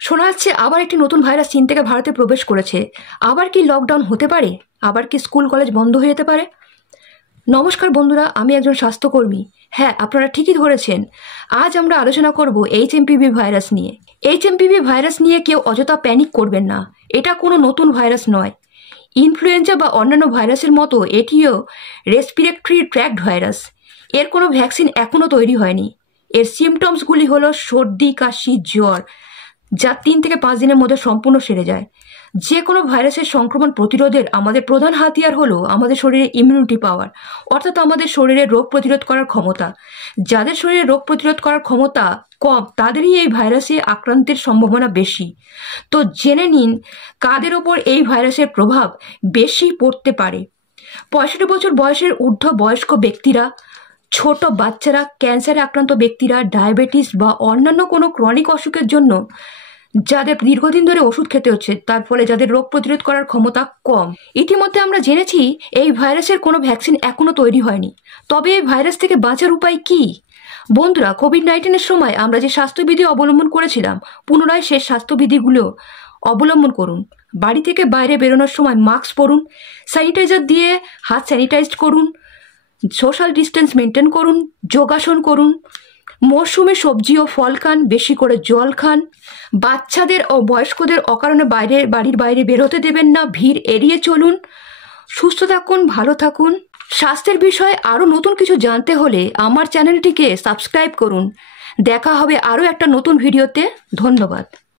শোনা যাচ্ছে আবার একটি নতুন ভাইরাস চীন থেকে ভারতে প্রবেশ করেছে। আবার কি লকডাউন হতে পারে? আবার কি স্কুল কলেজ বন্ধ হয়ে যেতে পারে? নমস্কার বন্ধুরা, আমি একজন স্বাস্থ্যকর্মী। হ্যাঁ, আপনারা ঠিকই ধরেছেন। আজ আমরা আলোচনা করব এইচএমপিভি ভাইরাস নিয়ে। এইচএমপিভি ভাইরাস নিয়ে কেউ অযথা প্যানিক করবেন না। এটা কোনো নতুন ভাইরাস নয়। ইনফ্লুয়েঞ্জা বা অন্যান্য ভাইরাসের মতো এটিও রেসপিরেটরি ট্র্যাক্ট ভাইরাস। এর কোনো ভ্যাকসিন এখনও তৈরি হয়নি। এর সিমটমসগুলি হলো সর্দি, কাশি, জ্বর, যা 3 থেকে 5 দিনের মধ্যে সম্পূর্ণ সেরে যায়। যে কোনো ভাইরাসের সংক্রমণ প্রতিরোধের আমাদের প্রধান হাতিয়ার হলো আমাদের শরীরে ইমিউনিটি পাওয়ার, অর্থাৎ আমাদের শরীরে রোগ প্রতিরোধ করার ক্ষমতা। যাদের শরীরে রোগ প্রতিরোধ করার ক্ষমতা কম তাদেরই এই ভাইরাসে আক্রান্তের সম্ভাবনা বেশি। তো জেনে নিন কাদের ওপর এই ভাইরাসের প্রভাব বেশি পড়তে পারে। 65 বছর বয়সের ঊর্ধ্ব বয়স্ক ব্যক্তিরা, ছোট বাচ্চারা, ক্যান্সারে আক্রান্ত ব্যক্তিরা, ডায়াবেটিস বা অন্যান্য কোনো ক্রনিক অসুখের জন্য যাদের দীর্ঘদিন ধরে ওষুধ খেতে হচ্ছে, তার ফলে যাদের রোগ প্রতিরোধ করার ক্ষমতা কম। ইতিমধ্যে আমরা জেনেছি এই ভাইরাসের কোনো ভ্যাকসিন এখনো তৈরি হয়নি। তবে এই ভাইরাস থেকে বাঁচার উপায় কি? বন্ধুরা, কোভিড-19-এর সময় আমরা যে স্বাস্থ্যবিধি অবলম্বন করেছিলাম, পুনরায় সেই স্বাস্থ্যবিধিগুলো অবলম্বন করুন। বাড়ি থেকে বাইরে বেরোনোর সময় মাস্ক পরুন, স্যানিটাইজার দিয়ে হাত স্যানিটাইজ করুন, সোশ্যাল ডিস্টেন্স মেনটেন করুন, যোগাসন করুন, মরশুমে সবজি ও ফল খান, বেশি করে জল খান। বাচ্চাদের ও বয়স্কদের অকারণে বাড়ির বাইরে বেরোতে দেবেন না, ভিড় এড়িয়ে চলুন। সুস্থ থাকুন, ভালো থাকুন। স্বাস্থ্যের বিষয়ে আরও নতুন কিছু জানতে হলে আমার চ্যানেলটিকে সাবস্ক্রাইব করুন। দেখা হবে আরও একটা নতুন ভিডিওতে। ধন্যবাদ।